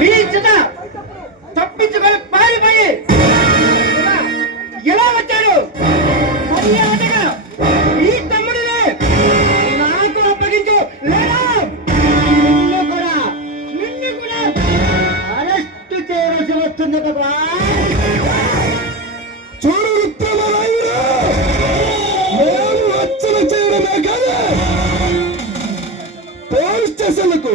మీ చిత తప్పించుకొని పారిపోయి ఎలా వచ్చాడు? ఈ తమ్ముడినే నాకు అప్పగించు. లేదా? నిన్ను కూడా నిన్ను కూడా అరెస్టు చేయవలసి వస్తుంది కదా చూడు ఉత్తమరాయుడు మేము చేయడమే కదా. పోలీస్ స్టేషన్లకు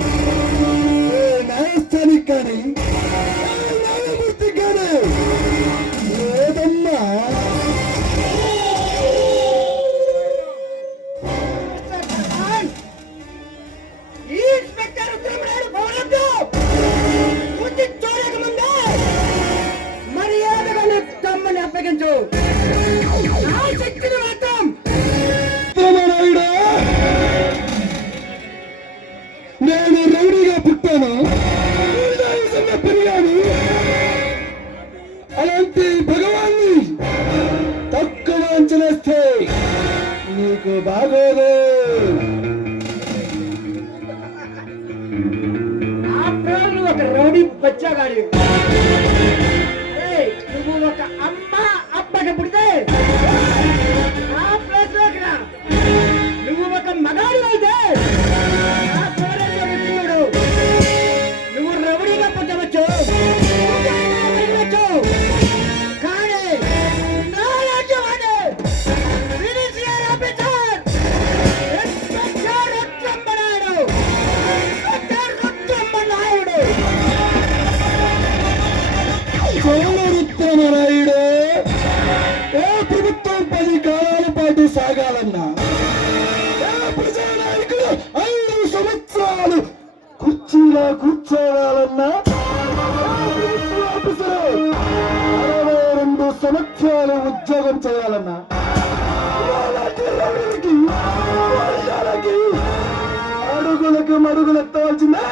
Amen. Hasta mi. నీకు బాగోదు ఆ పేరు ఒక రౌడీ బచ్చాగాడి ఏయ్, సోమరుత్తమరాయుడు ఏ ప్రభుత్వం పది కాలాల పాటు సాగాలన్నా? ఏ ప్రజానాయకుడు ఐదు సంవత్సరాలు కుర్చీలో కూర్చోవాలన్నా? అరవై రెండు సంవత్సరాలు ఉద్యోగం చేయాలన్నా? వాళ్ళకి రౌడీలకి, వర్గాలకి అడుగులకు మడుగులెత్తవలసిందే.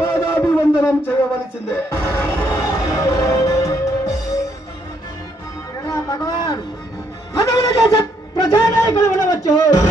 పాదాభివందనం చేయవలసిందే. భగవాన్. పదవులు చేసే ప్రజానాయకులు ఉండవచ్చు.